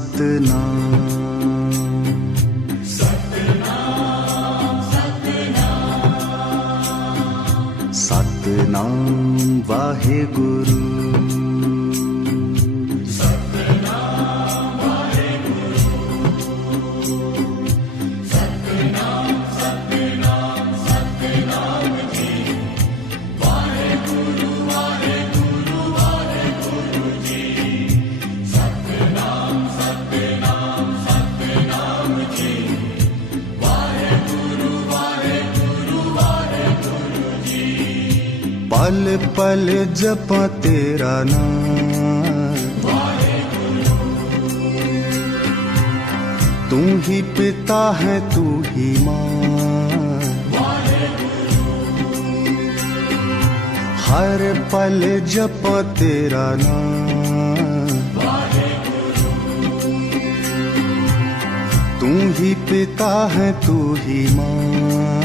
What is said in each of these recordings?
सतनाम सतनाम वाहेगुरु पल पल जपा तेरा नाम तू ही पिता है तू ही माँ हर पल जपा तेरा नाम तू ही पिता है तू ही माँ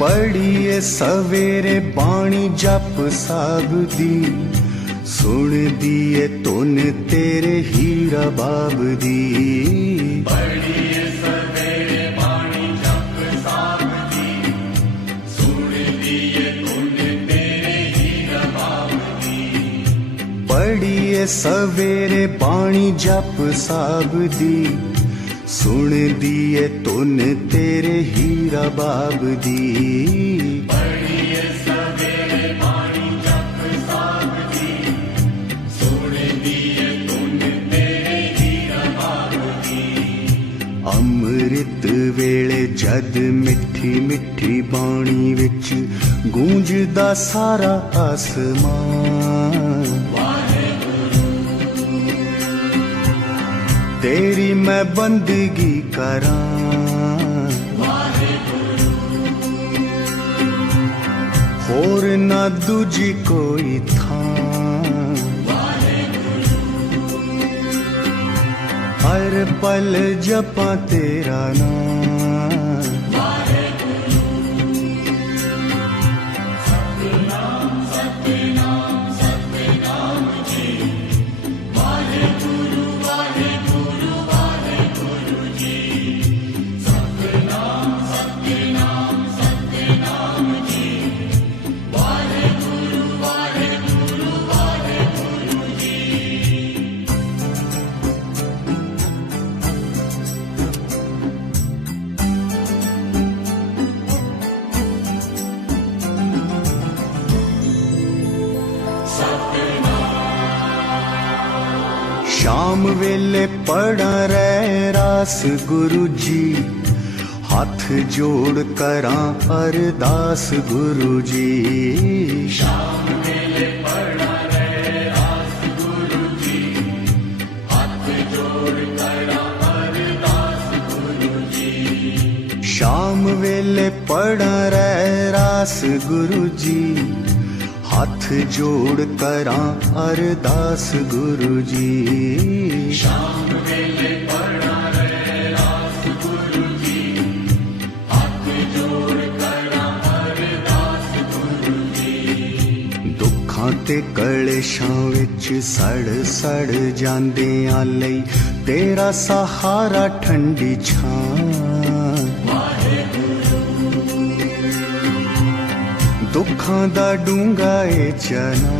पढ़िए सवेरे बाणी जप साब दी सुन दिए तोने तेरे हीरा बाब दी पढ़िए सवेरे बाणी जप साब दी सुन दिए तोने तेरे हीरा बाब दी पढ़िए सवेरे बाणी जप साब दी सुन दिए तोने तेरे हीरा बाब दी पढ़िए सवेरे बाणी जप साब दी सुन दिए तोने तेरे हीरा बाब दी अमृत वेले जद मिठी मिठी बाणी विच गूंजदा सारा आसमान तेरी मैं बंदगी करां होर ना दूजी कोई थां हर पल जपा तेरा नाम शाम वेले पढ़ा रहरास गुरु जी हाथ जोड़ करां अरदास गुरु जी शाम वेले पढ़ा रहरास गुरु जी हाथ जोड़ करां अरदास गुरु जी शाम वेले पढ़ा रहरास गुरु जी हाथ जोड़ करां अरदास गुरु जी शाम वेले पढ़ा रहरास गुरु जी हाथ जोड़ करां अरदास गुरु जी दुखां ते कलेशां विच सड़ सड़ जांदियां लई तेरा सहारा ठंडी छां दुखां दा डूंगा ए चना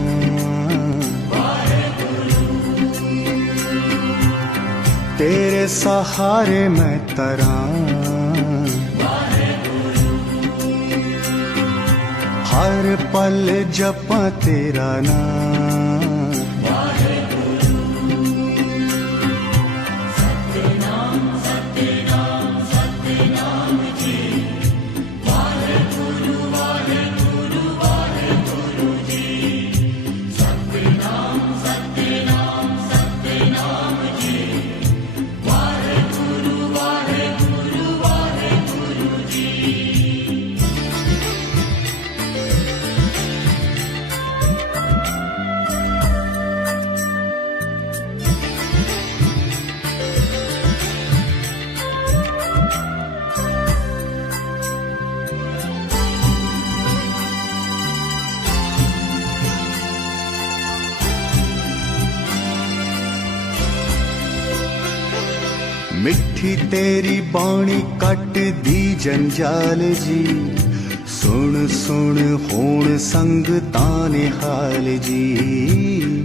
तेरे सहारे मैं तरां हर पल जपां तेरा नाम मिठी तेरी बाणी कट दी जंजाल जी, सुन सुन होण संग ताने हाल जी।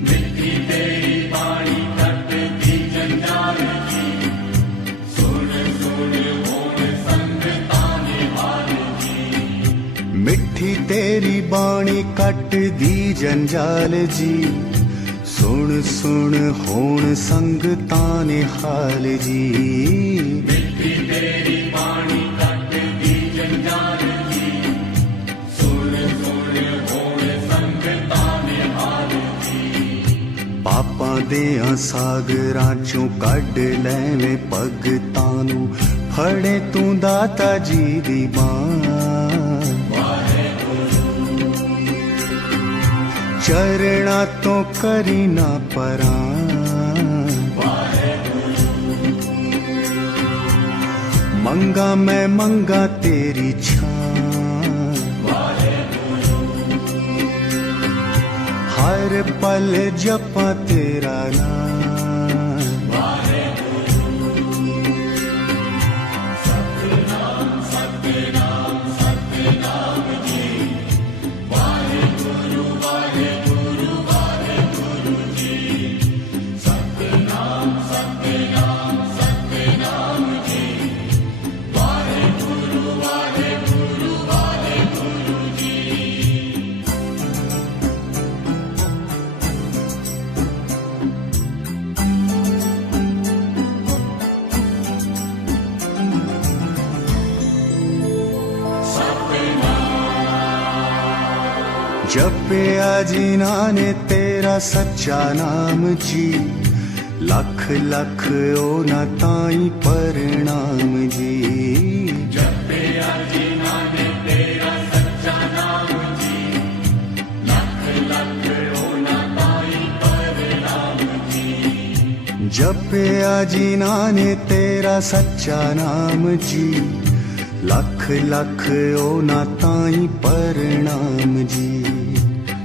मिठी तेरी बाणी कट दी जंजाल जी, सुन सुन होण संग ताने हाल जी। मिठी तेरी बाणी कट दी जंजाल जी, सुन सुन होण संग ताने हाल जी। मिठी तेरी बाणी कट दी जंजाल जी, सुन सुन होण संग ताने हाल जी। पापां देआं सागरां चों कढ लैवें भगतां नूं, फड़े तूं दाता जी दी बांह। चरणा तो करी ना परां, मंगा मैं मंगा तेरी छां। हर पल जपा तेरा नाम, सतनाम सतनाम सतनाम जी, वाहेगुरु वाहेगुरु वाहेगुरु जी। सतनाम सतनाम सतनाम जी, वाहेगुरु वाहेगुरु वाहेगुरु जी। जपिया जिन्हां ने तेरा सच्चा नाम जी, लख लख ओना ताई परणाम जी। जपिया जिन्हां ने तेरा सच्चा नाम जी, लख लख होना ताई परनाम जी। जपिया जिन्हां ने तेरा सच्चा नाम जी, लख लख ओना ताई परणाम जी।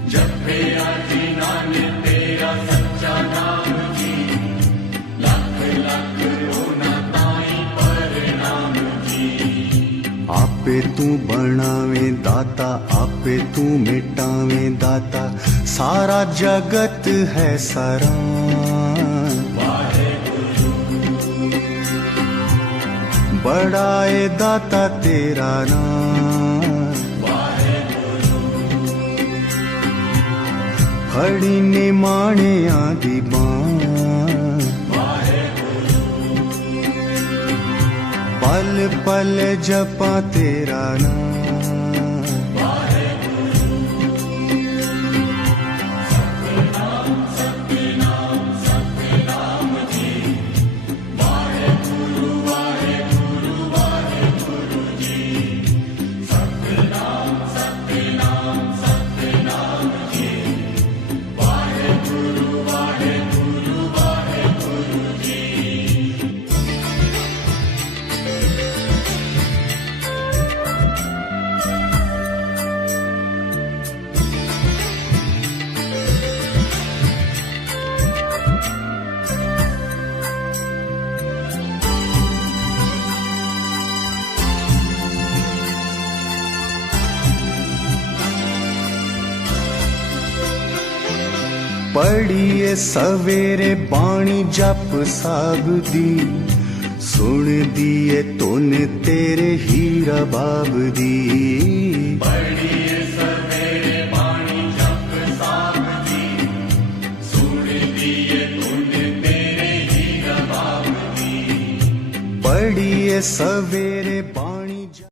जपिया जिन्हां ने तेरा सच्चा नाम जी, लख लख होना ताई परनाम जी। आपे तू बनावे दाता, आपे तू मिटावे दाता, सारा जगत है सरान। बड़ाए दाता तेरा नाम, फड़ी निमाणियां दी बांह। पल पल जपा तेरा नाम, सतनाम सतनाम सतनाम जी, वाहेगुरु वाहेगुरु वाहेगुरु जी। सतनाम सतनाम सतनाम जी, वाहेगुरु वाहेगुरु वाहेगुरु जी। पढ़िए सवेरे बाणी जप साब दी, सुन दिए तुन तेरे हीरा बाब दी। पढ़िए सवेरे बाणी जप साब दी, सुन दिए तुन तेरे हीरा बाब दी। पढ़िए सवेरे